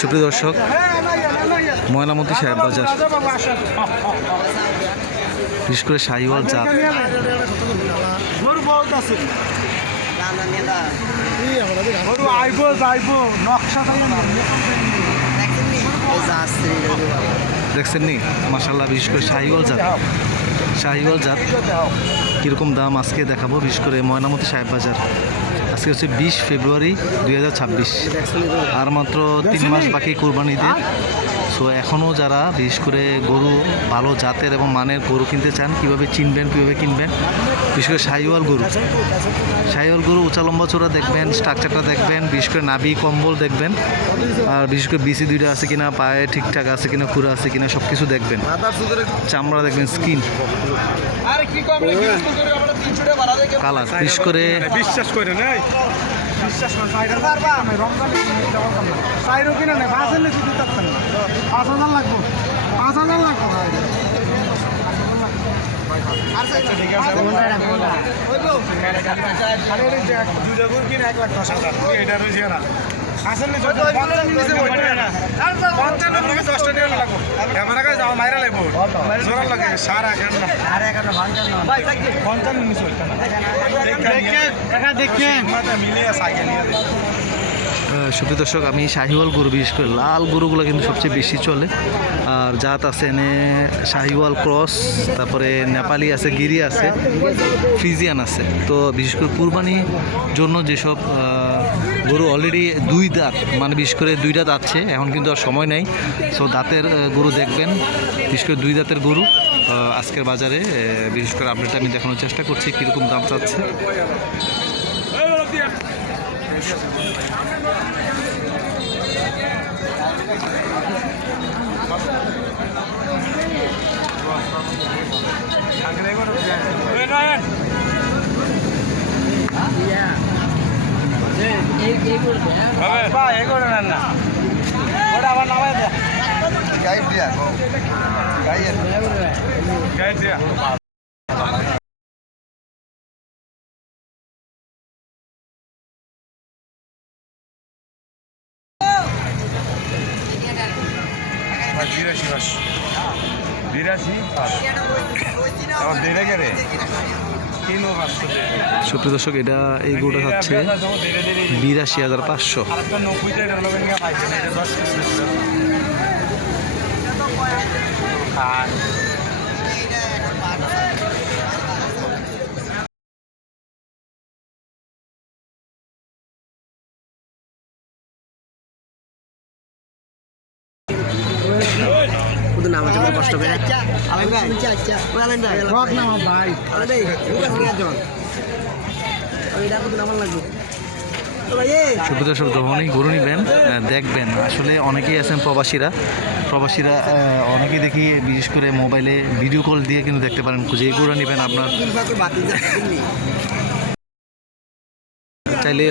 সুপ্রিয় দর্শক, ময়নামতি সাহেব বাজার। বিশেষ করে শাহিওয়াল নকশা দেখছেন নি মাসাল্লাহ বিশেষ করে শাহিওয়াল জাত। শাহিওয়াল জাত, কীরকম দাম আজকে দেখাবো, বিশেষ করে ময়নামতি সাহেব বাজার। আজকে হচ্ছে বিশ ফেব্রুয়ারি দু হাজার ছাব্বিশ। আর মাত্র তিন মাস বাকি কোরবানিতে সো এখনও যারা বিশেষ করে গরু ভালো জাতের এবং মানের গরু কিনতে চান কীভাবে চিনবেন কীভাবে কিনবেন? বিশেষ করে শাহিওয়াল গরু। শাহিওয়াল গরু উঁচা লম্বা চোরা দেখবেন স্ট্রাকচারটা দেখবেন বিশেষ করে নাবি কম্বল দেখবেন আর বিশেষ করে বিসি দুইটা আছে কিনা পায়ে ঠিকঠাক আছে কিনা খুরা আছে কিনা সব কিছু দেখবেন। চামড়া দেখবেন স্কিন আরে কি কম রে কালার বিশেষ করে বিশ্বাস করে নাই বিশ্বাস করে সাইডার পারবা আমি রমজান সাইডও কিনা নেই পাঁচ হাজার শুধু থাকতেন না। পাঁচ হাজার লাগবো পাঁচ হাজার লাগবো সুপ্রিয় দর্শক আমি শাহিওয়াল গরু বিশেষ করে লাল গরুগুলো কিন্তু সবচেয়ে বেশি চলে। আর জাত আছে এনে শাহিওয়াল ক্রস তারপরে নেপালি আছে গিরি আছে ফ্রিজিয়ান আছে। তো বিশেষ করে কুরবানির জন্য যেসব গরু অলরেডি দুই দাঁত মানে বিশেষ করে দুই দাঁত আছে, এখন কিন্তু আর সময় নেই। সো দাঁতের গরু দেখবেন, বিশেষ করে দুই দাঁতের গরু আজকের বাজারে বিশেষ করে আপডেট আমি দেখানোর চেষ্টা করছি, কীরকম দাম চাচ্ছে। ওটা আবার নামাই দে গাইড দিয়া বিরাশি বিরাশি দেড়ে গেলে। সুপ্রিয় দর্শক এটা এই গোটা হচ্ছে বিরাশি হাজার পাঁচশো। না সুপ্রিয় দর্শক যখনই গরু নিবেন আহ, দেখবেন আসলে অনেকেই আছেন প্রবাসীরা। প্রবাসীরা অনেকেই দেখি বিশেষ করে মোবাইলে ভিডিও কল দিয়ে কিন্তু দেখতে পারেন। যে গরু নেবেন আপনার। চাইলে